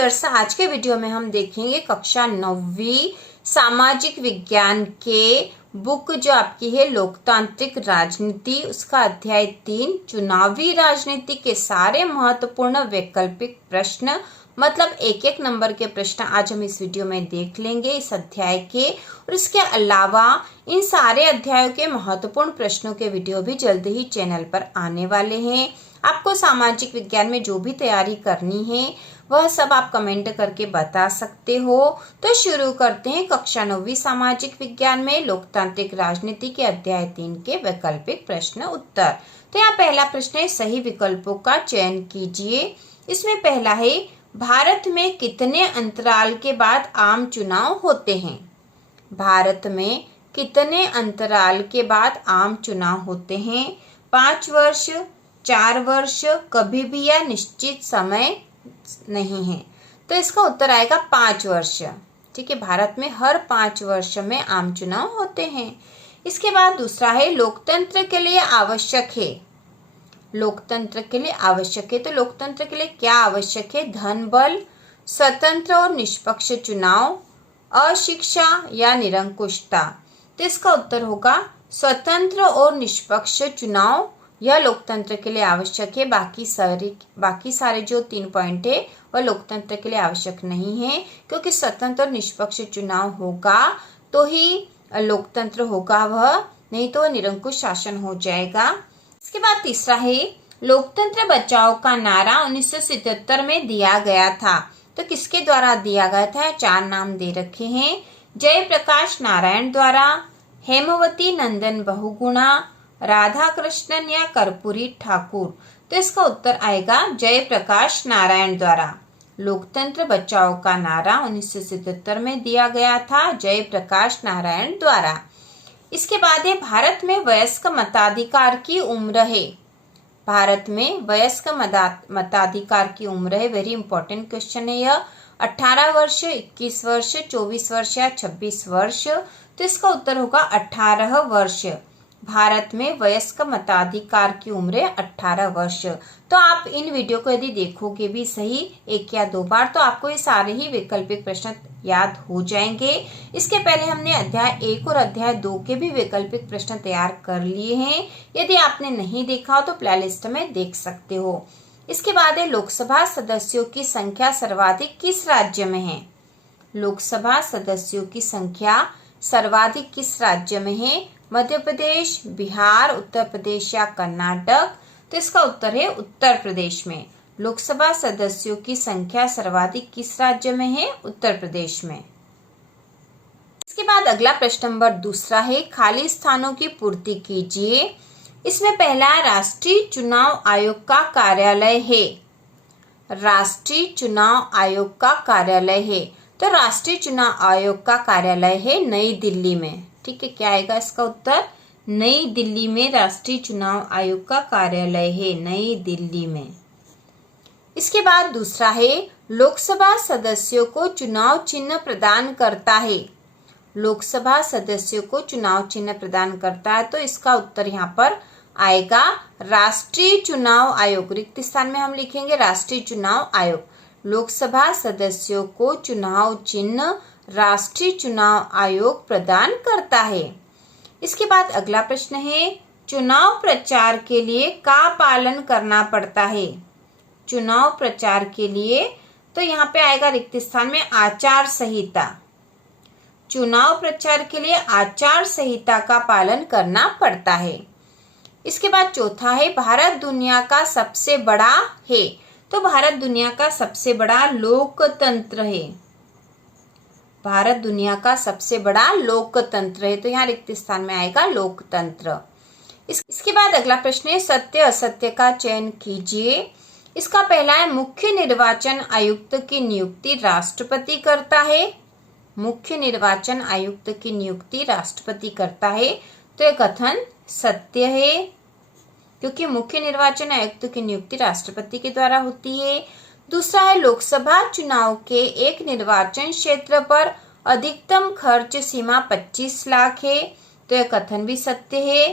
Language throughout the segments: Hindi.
डियर्स, आज के वीडियो में हम देखेंगे कक्षा 9वीं सामाजिक विज्ञान के बुक जो आपकी है लोकतांत्रिक राजनीति, उसका अध्याय 3 चुनावी राजनीति के सारे महत्वपूर्ण वैकल्पिक प्रश्न, मतलब एक एक नंबर के प्रश्न आज हम इस वीडियो में देख लेंगे इस अध्याय के। और इसके अलावा इन सारे अध्यायों के महत्वपूर्ण प्रश्नों के वीडियो भी जल्द ही चैनल पर आने वाले हैं। आपको सामाजिक विज्ञान में जो भी तैयारी करनी है वह सब आप कमेंट करके बता सकते हो। तो शुरू करते हैं कक्षा 9वीं सामाजिक विज्ञान में लोकतांत्रिक राजनीति के अध्याय 3 के वैकल्पिक प्रश्न उत्तर। तो यहाँ पहला प्रश्न है, सही विकल्पों का चयन कीजिए। इसमें पहला है, भारत में कितने अंतराल के बाद आम चुनाव होते हैं? भारत में कितने अंतराल के बाद आम चुनाव होते हैं? 5 वर्ष, 4 वर्ष, कभी भी या निश्चित समय नहीं है। तो इसका उत्तर आएगा 5 वर्ष। ठीक है, भारत में हर 5 वर्ष में आम चुनाव होते हैं। इसके बाद दूसरा है, लोकतंत्र के लिए आवश्यक है। लोकतंत्र के लिए आवश्यक है, तो लोकतंत्र के लिए क्या आवश्यक है? धन बल, स्वतंत्र और निष्पक्ष चुनाव, अशिक्षा या निरंकुशता। तो इसका उत्तर होगा स्वतंत्र और निष्पक्ष चुनाव, यह लोकतंत्र के लिए आवश्यक है। बाकी सारे जो 3 पॉइंट है वह लोकतंत्र के लिए आवश्यक नहीं है, क्योंकि स्वतंत्र और निष्पक्ष चुनाव होगा तो ही लोकतंत्र होगा, वह नहीं तो निरंकुश शासन हो जाएगा। इसके बाद तीसरा है, लोकतंत्र बचाओ का नारा 1977 में दिया गया था। तो किसके द्वारा दिया गया था? 4 नाम दे रखे हैं। जयप्रकाश नारायण द्वारा, हेमवती नंदन बहुगुणा, राधा कृष्णन या कर्पूरी ठाकुर। तो इसका उत्तर आएगा जयप्रकाश नारायण द्वारा। लोकतंत्र बचाओ का नारा 1977 में दिया गया था जयप्रकाश नारायण द्वारा। इसके बाद है, भारत में वयस्क मताधिकार की उम्र है। भारत में वयस्क मताधिकार की उम्र है, वेरी इंपॉर्टेंट क्वेश्चन है यह। 18 वर्ष, 21 वर्ष, 24 वर्ष या 26 वर्ष। तो इसका उत्तर होगा 18 वर्ष। भारत में वयस्क मताधिकार की उम्र 18 वर्ष। तो आप इन वीडियो को यदि देखोगे भी सही 1 या 2 बार, तो आपको ये सारे ही वैकल्पिक प्रश्न याद हो जाएंगे। इसके पहले हमने अध्याय 1 और अध्याय 2 के भी वैकल्पिक प्रश्न तैयार कर लिए हैं। यदि आपने नहीं देखा हो तो प्लेलिस्ट में देख सकते हो। इसके बाद है, लोकसभा सदस्यों की संख्या सर्वाधिक किस राज्य में है? लोकसभा सदस्यों की संख्या सर्वाधिक किस राज्य में है? मध्य प्रदेश, बिहार, उत्तर प्रदेश या कर्नाटक। तो इसका उत्तर है उत्तर प्रदेश में। लोकसभा सदस्यों की संख्या सर्वाधिक किस राज्य में है? उत्तर प्रदेश में। इसके बाद अगला प्रश्न नंबर दूसरा है, खाली स्थानों की पूर्ति कीजिए। इसमें पहला, राष्ट्रीय चुनाव आयोग का कार्यालय है। राष्ट्रीय चुनाव आयोग का कार्यालय है, तो राष्ट्रीय चुनाव आयोग का कार्यालय है नई दिल्ली में। ठीक है, क्या आएगा इसका उत्तर? नई दिल्ली में राष्ट्रीय चुनाव आयोग का कार्यालय है, नई दिल्ली में। इसके बाद दूसरा है, लोकसभा सदस्यों को चुनाव चिन्ह प्रदान करता है। लोकसभा सदस्यों को चुनाव चिन्ह प्रदान करता है, तो इसका उत्तर यहाँ पर आएगा राष्ट्रीय चुनाव आयोग। रिक्त स्थान में हम लिखेंगे राष्ट्रीय चुनाव आयोग। लोकसभा सदस्यों को चुनाव चिन्ह राष्ट्रीय चुनाव आयोग प्रदान करता है। इसके बाद अगला प्रश्न है, चुनाव प्रचार के लिए का पालन करना पड़ता है? चुनाव प्रचार के लिए, तो यहाँ पे आएगा रिक्त स्थान में आचार संहिता। चुनाव प्रचार के लिए आचार संहिता का पालन करना पड़ता है। इसके बाद चौथा है, भारत दुनिया का सबसे बड़ा है। तो भारत दुनिया का सबसे बड़ा लोकतंत्र है। भारत दुनिया का सबसे बड़ा लोकतंत्र है, तो यहाँ रिक्त स्थान में आएगा लोकतंत्र। इसके बाद अगला प्रश्न है, सत्य असत्य का चयन कीजिए। इसका पहला है, मुख्य निर्वाचन आयुक्त की नियुक्ति राष्ट्रपति करता है। मुख्य निर्वाचन आयुक्त की नियुक्ति राष्ट्रपति करता है, तो यह कथन सत्य है, क्योंकि मुख्य निर्वाचन आयुक्त की नियुक्ति राष्ट्रपति के द्वारा होती है। दूसरा है, लोकसभा चुनाव के एक निर्वाचन क्षेत्र पर अधिकतम खर्च सीमा 25 लाख है, तो यह कथन भी सत्य है।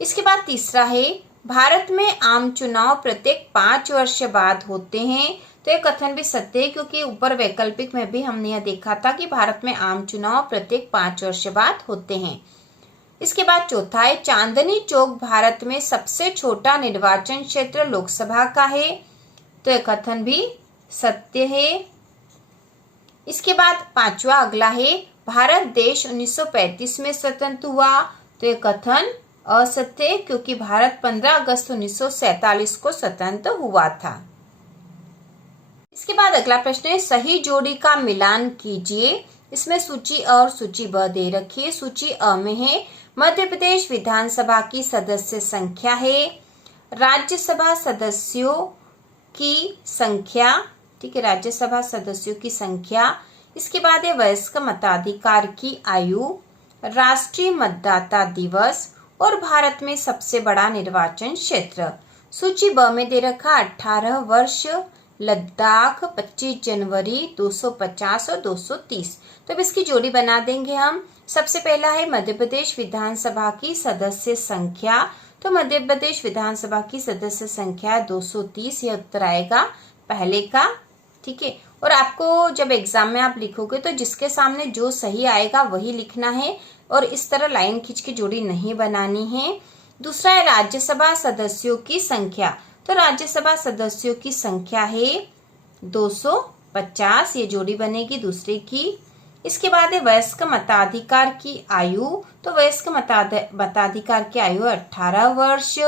इसके बाद तीसरा है, भारत में आम चुनाव प्रत्येक 5 वर्ष बाद होते हैं, तो ये कथन भी सत्य है, क्योंकि ऊपर वैकल्पिक में भी हमने यह देखा था कि भारत में आम चुनाव प्रत्येक 5 वर्ष बाद होते हैं। इसके बाद चौथा है, चांदनी चौक भारत में सबसे छोटा निर्वाचन क्षेत्र लोकसभा का है। तो यह कथन भी सत्य है। इसके बाद पांचवा अगला है, भारत देश 1935 में स्वतंत्र हुआ। तो यह कथन असत्य है, क्योंकि भारत 15 अगस्त 1947 को स्वतंत्र हुआ था। इसके बाद अगला प्रश्न है, सही जोड़ी का मिलान कीजिए। इसमें सूची अ और सूची ब दे रखी है। सूची अ में है, मध्य प्रदेश विधानसभा की सदस्य संख्या है, राज्यसभा सदस्यों की संख्या, ठीक है, राज्यसभा सदस्यों की संख्या। इसके बाद है वयस्क मताधिकार की आयु, राष्ट्रीय मतदाता दिवस और भारत में सबसे बड़ा निर्वाचन क्षेत्र। सूची ब में दे रखा 18 वर्ष, लद्दाख, 25 जनवरी, 250 और 230। तो अब इसकी जोड़ी बना देंगे हम। सबसे पहला है मध्य प्रदेश विधानसभा की सदस्य संख्या। तो मध्य प्रदेश विधानसभा की सदस्य संख्या 230, यह उत्तर आएगा पहले का, ठीक है। और आपको जब एग्जाम में आप लिखोगे तो जिसके सामने जो सही आएगा वही लिखना है, और इस तरह लाइन खींच के जोड़ी नहीं बनानी है। दूसरा है राज्यसभा सदस्यों की संख्या। तो राज्यसभा सदस्यों की संख्या है 250, ये जोड़ी बनेगी दूसरे की। इसके बाद है वयस्क मताधिकार की आयु। तो वयस्क मताधिकार की आयु 18 वर्ष।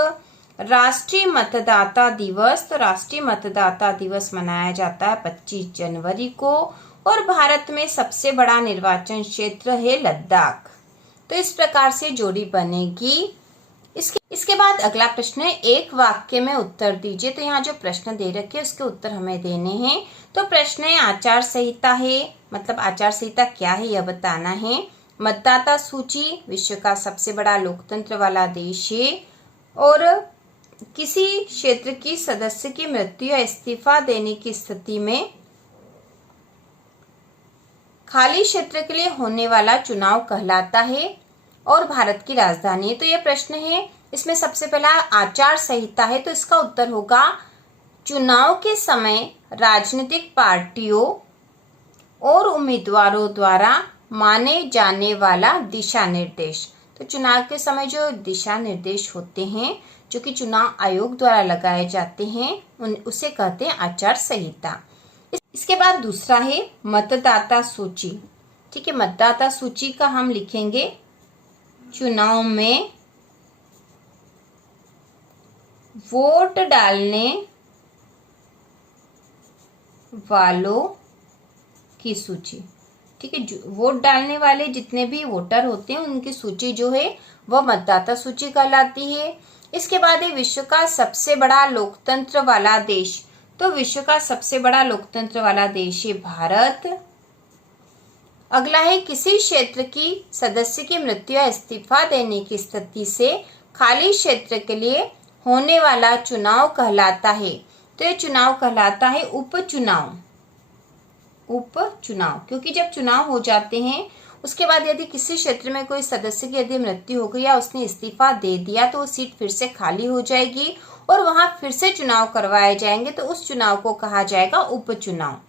राष्ट्रीय मतदाता दिवस, तो राष्ट्रीय मतदाता दिवस मनाया जाता है 25 जनवरी को। और भारत में सबसे बड़ा निर्वाचन क्षेत्र है लद्दाख। तो इस प्रकार से जोड़ी बनेगी। इसके बाद अगला प्रश्न है, एक वाक्य में उत्तर दीजिए। तो यहाँ जो प्रश्न दे रखे हैं उसके उत्तर हमें देने हैं। तो प्रश्न है, आचार संहिता है, मतलब आचार संहिता क्या है यह बताना है। मतदाता सूची विश्व का सबसे बड़ा लोकतंत्र वाला देश है, और किसी क्षेत्र की सदस्य की मृत्यु या इस्तीफा देने की स्थिति में खाली क्षेत्र के लिए होने वाला चुनाव कहलाता है, और भारत की राजधानी है। तो यह प्रश्न है, इसमें सबसे पहला आचार संहिता है, तो इसका उत्तर होगा चुनाव के समय राजनीतिक पार्टियों और उम्मीदवारों द्वारा माने जाने वाला दिशा निर्देश। तो चुनाव के समय जो दिशा निर्देश होते हैं, जो कि चुनाव आयोग द्वारा लगाए जाते हैं, उसे कहते हैं आचार संहिता। इसके बाद दूसरा है मतदाता सूची, ठीक है। मतदाता सूची का हम लिखेंगे चुनाव में वोट डालने वालों की सूची, ठीक है। वोट डालने वाले जितने भी वोटर होते हैं उनकी सूची जो है वह मतदाता सूची कहलाती है। इसके बाद है विश्व का सबसे बड़ा लोकतंत्र वाला देश। तो विश्व का सबसे बड़ा लोकतंत्र वाला देश है भारत। अगला है, किसी क्षेत्र की सदस्य की मृत्यु या इस्तीफा देने की स्थिति से खाली क्षेत्र के लिए होने वाला चुनाव कहलाता है। तो ये चुनाव कहलाता है उपचुनाव। उपचुनाव, क्योंकि जब चुनाव हो जाते हैं उसके बाद यदि किसी क्षेत्र में कोई सदस्य की यदि मृत्यु हो गई या उसने इस्तीफा दे दिया तो वो सीट फिर से खाली हो जाएगी और वहां फिर से चुनाव करवाए जाएंगे, तो उस चुनाव को कहा जाएगा उपचुनाव।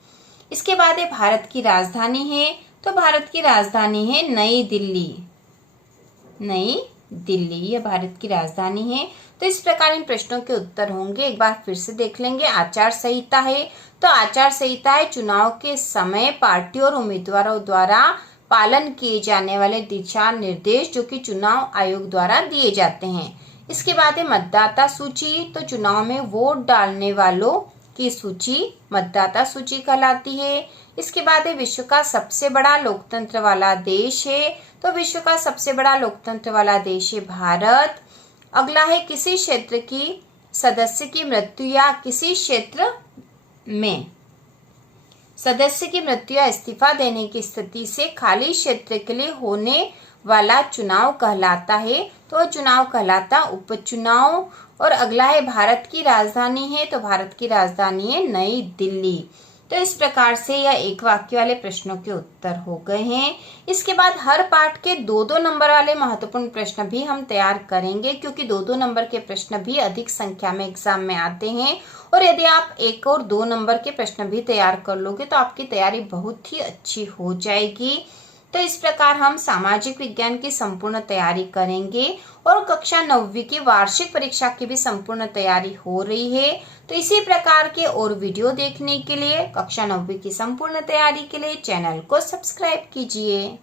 इसके बाद है भारत की राजधानी है। तो भारत की राजधानी है नई दिल्ली। नई दिल्ली यह भारत की राजधानी है। तो इस प्रकार इन प्रश्नों के उत्तर होंगे। एक बार फिर से देख लेंगे। आचार संहिता है, तो आचार संहिता है चुनाव के समय पार्टी और उम्मीदवारों द्वारा पालन किए जाने वाले दिशा निर्देश जो कि चुनाव आयोग द्वारा दिए जाते हैं। इसके बाद है मतदाता सूची। तो चुनाव में वोट डालने वालों की सूची मतदाता सूची कहलाती है। इसके बाद है विश्व का सबसे बड़ा लोकतंत्र वाला देश है। तो विश्व का सबसे बड़ा लोकतंत्र वाला देश है भारत। अगला है, किसी क्षेत्र की सदस्य की मृत्यु या किसी क्षेत्र में सदस्य की मृत्यु या इस्तीफा देने की स्थिति से खाली क्षेत्र के लिए होने वाला चुनाव कहलाता है। तो चुनाव कहलाता उपचुनाव। और अगला है, भारत की राजधानी है। तो भारत की राजधानी है नई दिल्ली। तो इस प्रकार से यह एक वाक्य वाले प्रश्नों के उत्तर हो गए हैं। इसके बाद हर पाठ के 2-2 नंबर वाले महत्वपूर्ण प्रश्न भी हम तैयार करेंगे, क्योंकि 2-2 नंबर के प्रश्न भी अधिक संख्या में एग्जाम में आते हैं। और यदि आप 1 और 2 नंबर के प्रश्न भी तैयार कर लोगे तो आपकी तैयारी बहुत ही अच्छी हो जाएगी। तो इस प्रकार हम सामाजिक विज्ञान की संपूर्ण तैयारी करेंगे और कक्षा 9वीं की वार्षिक परीक्षा की भी संपूर्ण तैयारी हो रही है। तो इसी प्रकार के और वीडियो देखने के लिए, कक्षा 9वीं की संपूर्ण तैयारी के लिए चैनल को सब्सक्राइब कीजिए।